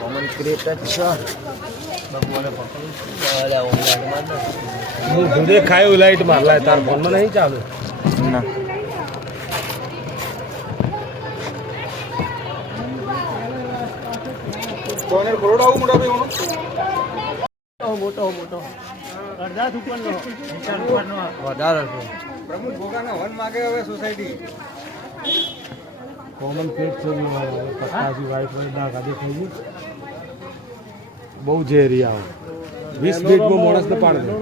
Common crate જ છે. હું દૂધે ખાયું લાઈટ મારલા તાર ફોનમાં નહીં ચાલુ ના કોને કરોડ આવું મોટા ભાઈ મોટો મોટો અડધા ઉપરનો વધારે છે. પ્રમુખ ગોગાના વન માગે હવે સોસાયટી કોમન પેટ છે પત્તાજી વાઈટ વાળી દાગ આદિ થઈ ગઈ બહુ ઝેરી આવો 20 મિનિટમાં માણસને પાડી દે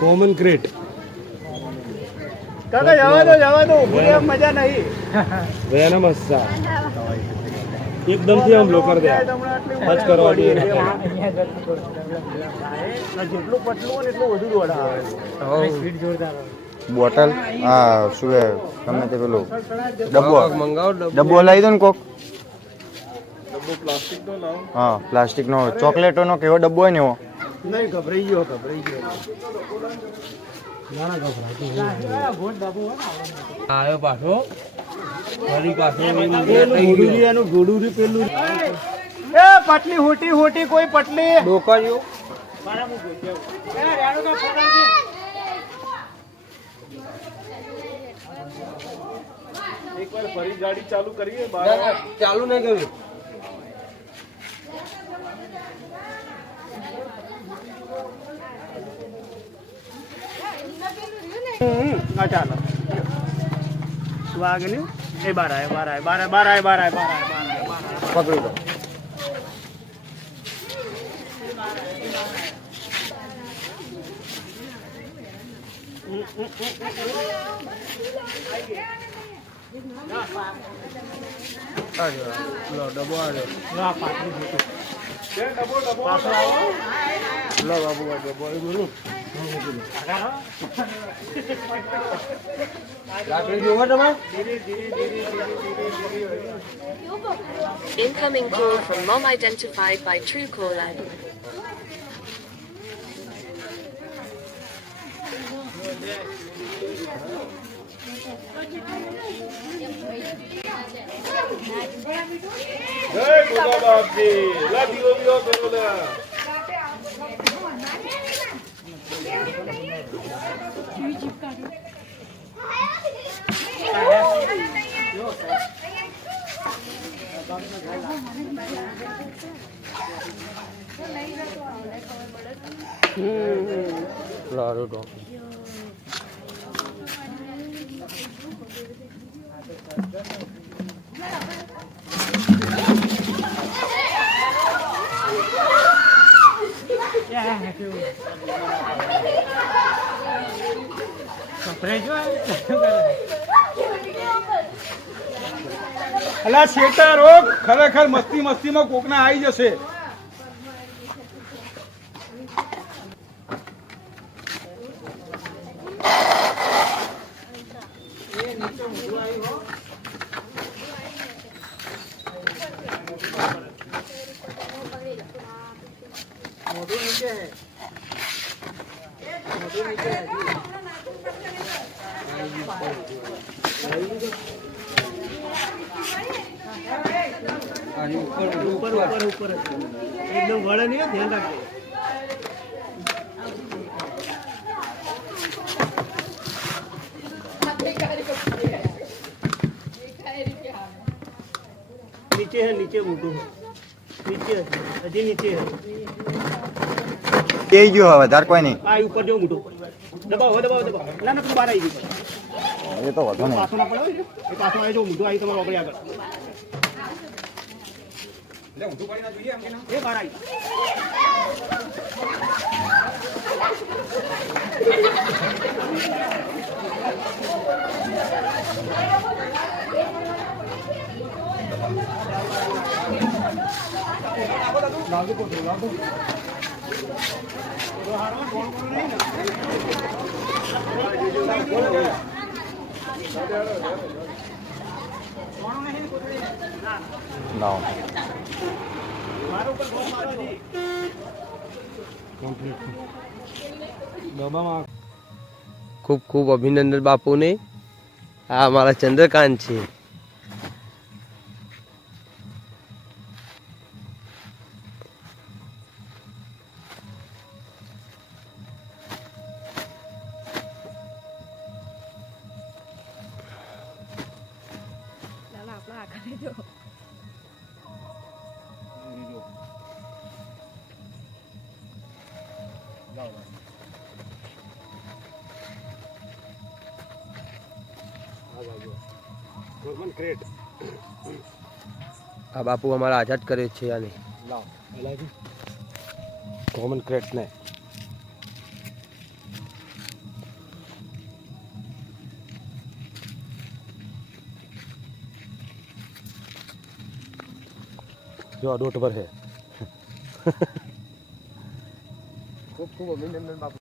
કોમન ક્રેટ કાકા જવા દો ભૂલે મજા નહીં વેના મસ્સા એકદમ થી આમ લોકર દે ટચ કરવા દે જેટલું પતલું હોય ને એટલું વધુ દોડા આવે સ્પીડ જોરદાર બોટલ હા શું હે ગમે તે પેલું ડબ્બો લાવી દો ને કોક. હા પ્લાસ્ટિક નો ચોકલેટો નો કેવો ડબ્બો હોય ને એવો. નહીં ગભરાઈ ગયો આવ્યો પાછો ફરી પાછો એનું ગોડું પેલું એ પટલી હોટી કોઈ પટલી ડોકાયો એક વાર ફરી ગાડી ચાલુ કરીએ ચાલુ નહીં કર્યું ના ચાલો વાગે ને એ બાર આય પકડી દો. ડબ્બો આવ્યો લો બાબુ ડબ્બો બોલું લાકડી જોવો તમે Incoming call from mom identified by Truecaller. જય ગોગા બાપજી લા દીવો કરો લા લાડુ તો અલા શેટા રોગ ખરેખર મસ્તીમાં કોકના આવી જશે. ઉપર એકદમ વળે નહીં ધ્યાન રાખજો નીચે મોટું નીચે હજી નીચે એ ગયો હવે વધારે કોઈ નહીં. આ ઉપર જો મોટું દબાવો ના તું બહાર આવી ગયું એ તો વધુ નહીં. પાછો ના પડે એ પાછો આવી જો મોટું આવી તમારો આગળ એ બહાર આવી લાવો. કમ્પ્લીટ ડબ્બામાં ખૂબ ખૂબ અભિનંદન બાપુને. આ અમારા ચંદ્રકાંત છે. ગવર્મેન્ટ ક્રેટ આ બાપુ અમારા આઝાદ કરે છે. આને લાવ એલાજી કોમન ક્રેટ ને જો આ ડોટ પર હે. ખૂબ ખૂબ અભિનંદન બાપુ.